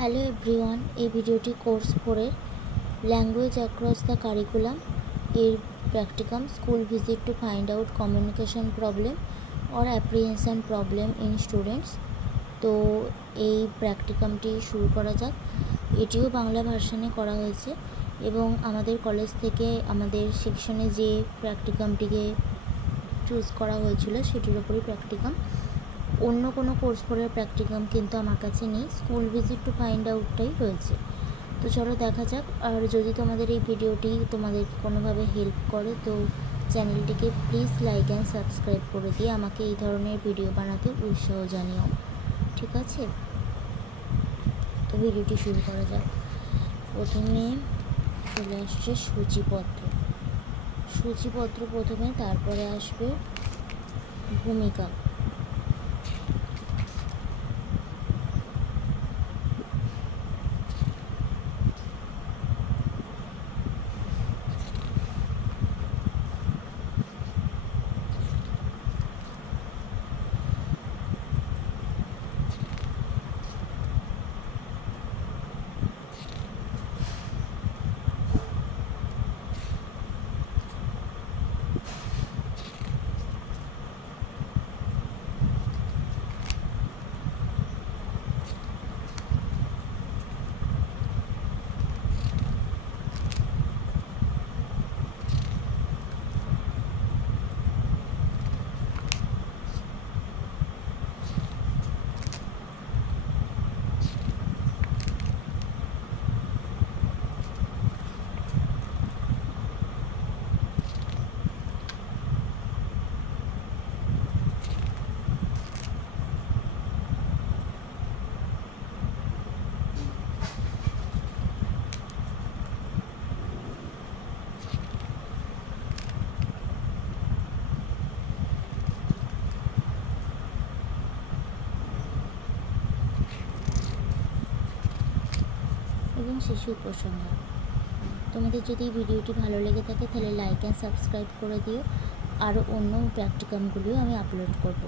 Hello everyone, এই ভিডিওটি course 4-এর ল্যাঙ্গুয়েজ অ্যাক্রস দ্য কারিকুলাম এর practicum school visit to find out communication problem or apprehension problem in students. তো এই প্র্যাকটিকামটি শুরু করা যাক। এটিও বাংলা ভার্সানে করা হয়েছে এবং আমাদের কলেজ থেকে আমাদের সেকশনে যে প্র্যাকটিকামটিকে চুজ করা হয়েছিল সেটির ওপরই প্র্যাকটিকাম। অন্য কোনো কোর্স 4-এর প্র্যাকটিকাম কিন্তু আমার কাছে নেই, স্কুল ভিজিট টু ফাইন্ড আউটটাই রয়েছে। তো চলো দেখা যাক। আর যদি তোমাদের এই ভিডিওটি তোমাদের কোনোভাবে হেল্প করে তো চ্যানেলটিকে প্লিজ লাইক অ্যান্ড সাবস্ক্রাইব করে দিয়ে আমাকে এই ধরনের ভিডিও বানাতে উৎসাহ জানিও, ঠিক আছে? তো ভিডিওটি শুরু করা যাক। প্রথমে চলে আসছে সূচিপত্র প্রথমে, তারপরে আসবে ভূমিকা। এবং শেষে উপসংহার। তোমাদের যদি এই ভিডিওটি ভালো লেগে থাকে তাহলে লাইক অ্যান্ড সাবস্ক্রাইব করে দিও। আরও অন্য প্র্যাকটিকামগুলিও আমি আপলোড করব।